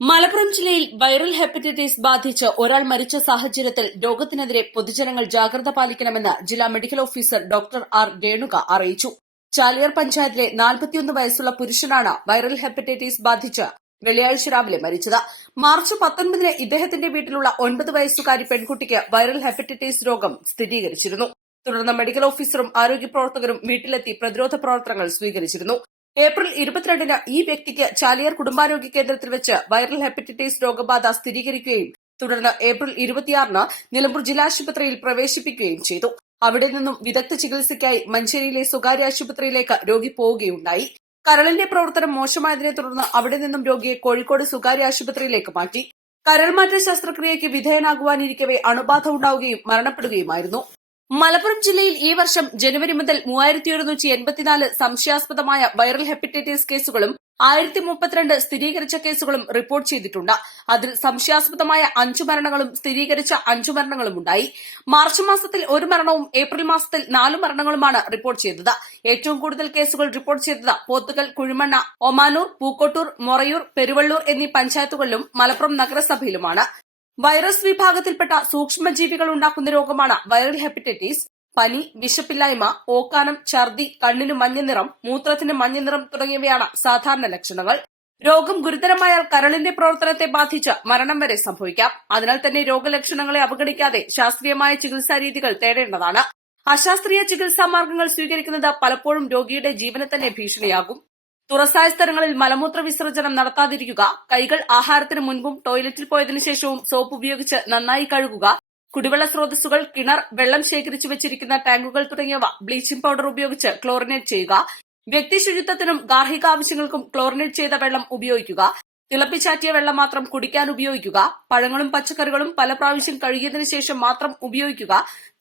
മലപ്പുറം ജില്ലയിൽ viral hepatitis ബാധിച്ച് ഒരാൾ മരിച്ച സാഹചര്യത്തിൽ രോഗത്തിനെതിരെ പൊതുജനങ്ങൾ ജാഗ്രത പാലിക്കണമെന്ന് ജില്ലാ medical officer doctor R Renuka അറിയിച്ചു. ചാലിയാർ പഞ്ചായത്തിലെ 41 വയസ്സുള്ള പുരുഷനാണ് വൈറൽ ഹെപ്പറ്റൈറ്റിസ് ബാധിച്ച് വെള്ളിയാഴ്ച രാവിലെ മരിച്ചത്. മാർച്ച് 19-ന് ഇദ്ദേഹത്തിന്റെ വീട്ടിലുള്ള 9 വയസ്സുകാരി പെൺകുട്ടിക്ക് വൈറൽ ഹെപ്പറ്റൈറ്റിസ് രോഗം സ്ഥിരീകരിച്ചിരുന്നു. തുടർന്ന് മെഡിക്കൽ ഓഫീസറും ആരോഗ്യ പ്രവർത്തകരും വീട്ടിലെത്തി പ്രതിരോധ പ്രവർത്തനങ്ങൾ സ്വീകരിച്ചിരുന്നു. ഏപ്രിൽ 22-ന് ഈ വ്യക്തിക്ക് ചാലിയാർ കുടുംബാരോഗ്യ കേന്ദ്രത്തിൽ വെച്ച് വൈറൽ ഹെപ്പറ്റൈറ്റിസ് രോഗബാധ സ്ഥിരീകരിക്കുകയും തുടർന്ന് ഏപ്രിൽ 26-ന് നിലമ്പൂർ ജില്ലാശുപത്രിയിൽ പ്രവേശിപ്പിക്കുകയും ചെയ്തു. അവിടെ നിന്നും വിദഗ്ധ ചികിത്സയ്ക്കായി മഞ്ചേരിയിലെ സ്വകാര്യ ആശുപത്രിയിലേക്ക് രോഗി പോവുകയുണ്ടായി. കരളിന്റെ പ്രവർത്തനം മോശമായതിനെ തുടർന്ന് അവിടെ നിന്നും രോഗിയെ കോഴിക്കോട് സ്വകാര്യ ആശുപത്രിയിലേക്ക് മാറ്റി. കരൾമാറ്റ ശസ്ത്രക്രിയയ്ക്ക് വിധേയനാകുവാനിരിക്കവെ അണുബാധ ഉണ്ടാവുകയും മരണപ്പെടുകയുമായിരുന്നു. മലപ്പുറം ജില്ലയിൽ ഈ വർഷം ജനുവരി മുതൽ 3184 സംശയാസ്പദമായ വൈറൽ ഹെപ്പറ്റൈറ്റിസ് കേസുകളും 1032 സ്ഥിരീകരിച്ച കേസുകളും റിപ്പോർട്ട് ചെയ്തിട്ടുണ്ട്. അതിൽ സംശയാസ്പദമായ 5 മരണങ്ങളും സ്ഥിരീകരിച്ച 5 മരണങ്ങളും ഉണ്ടായി. മാർച്ച് മാസത്തിൽ 1 മരണവും ഏപ്രിൽ മാസത്തിൽ 4 മരണങ്ങളുമാണ് റിപ്പോർട്ട് ചെയ്തത്. ഏറ്റവും കൂടുതൽ കേസുകൾ റിപ്പോർട്ട് ചെയ്തത് പോത്തുകൽ, കുഴിമണ്ണ, ഒമാനൂർ, പൂക്കോട്ടൂർ, മൊറയൂർ, പെരുവള്ളൂർ എന്നീ പഞ്ചായത്തുകളിലും മലപ്പുറം നഗരസഭയിലുമാണ്. വൈറസ് വിഭാഗത്തിൽപ്പെട്ട സൂക്ഷ്മജീവികൾ ഉണ്ടാക്കുന്ന രോഗമാണ് വൈറൽ ഹെപ്പറ്റൈറ്റിസ്. പനി, വിശപ്പില്ലായ്മ, ഓക്കാനം, ഛർദി, കണ്ണിന് മഞ്ഞനിറം, മൂത്രത്തിന് മഞ്ഞനിറം തുടങ്ങിയവയാണ് സാധാരണ ലക്ഷണങ്ങൾ. രോഗം ഗുരുതരമായാൽ കരളിന്റെ പ്രവർത്തനത്തെ ബാധിച്ച് മരണം വരെ സംഭവിക്കാം. അതിനാൽ തന്നെ രോഗലക്ഷണങ്ങളെ അവഗണിക്കാതെ ശാസ്ത്രീയമായ ചികിത്സാരീതികൾ തേടേണ്ടതാണ്. അശാസ്ത്രീയ ചികിത്സാ മാർഗങ്ങൾ സ്വീകരിക്കുന്നത് പലപ്പോഴും രോഗിയുടെ ജീവന് തന്നെ ഭീഷണിയാകും. തുറസായ സ്ഥലങ്ങളിൽ മലമൂത്ര വിസർജനം നടത്താതിരിക്കുക, കൈകൾ ആഹാരത്തിന് മുൻപും ടോയ്ലറ്റിൽ പോയതിനു ശേഷവും സോപ്പ് ഉപയോഗിച്ച് നന്നായി കഴുകുക, കുടിവെള്ള സ്രോതസ്സുകൾ, കിണർ, വെള്ളം ശേഖരിച്ചു വെച്ചിരിക്കുന്ന ടാങ്കുകൾ തുടങ്ങിയവ ബ്ലീച്ചിംഗ് പൌഡർ ഉപയോഗിച്ച് ക്ലോറിനേറ്റ് ചെയ്യുക. വ്യക്തി ശുചിത്വത്തിനും ഗാർഹിക ആവശ്യങ്ങൾക്കും ക്ലോറിനേറ്റ് ചെയ്ത വെള്ളം ഉപയോഗിക്കുക. തിളപ്പിച്ചാറ്റിയ വെള്ളം മാത്രം കുടിക്കാൻ ഉപയോഗിക്കുക. പഴങ്ങളും പച്ചക്കറികളും പല പ്രാവശ്യം കഴുകിയതിനു ശേഷം മാത്രം ഉപയോഗിക്കുക.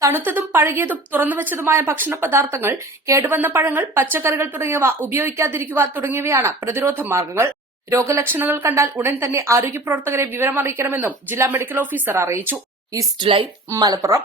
തണുത്തതും പഴകിയതും തുറന്നുവച്ചതുമായ ഭക്ഷണ പദാർത്ഥങ്ങൾ, കേടുവന്ന പഴങ്ങൾ, പച്ചക്കറികൾ തുടങ്ങിയവ ഉപയോഗിക്കാതിരിക്കുക തുടങ്ങിയവയാണ് പ്രതിരോധ മാർഗങ്ങൾ. രോഗലക്ഷണങ്ങൾ കണ്ടാൽ ഉടൻ തന്നെ ആരോഗ്യ പ്രവർത്തകരെ വിവരമറിയിക്കണമെന്നും ജില്ലാ മെഡിക്കൽ ഓഫീസർ അറിയിച്ചു. East live, Malappuram.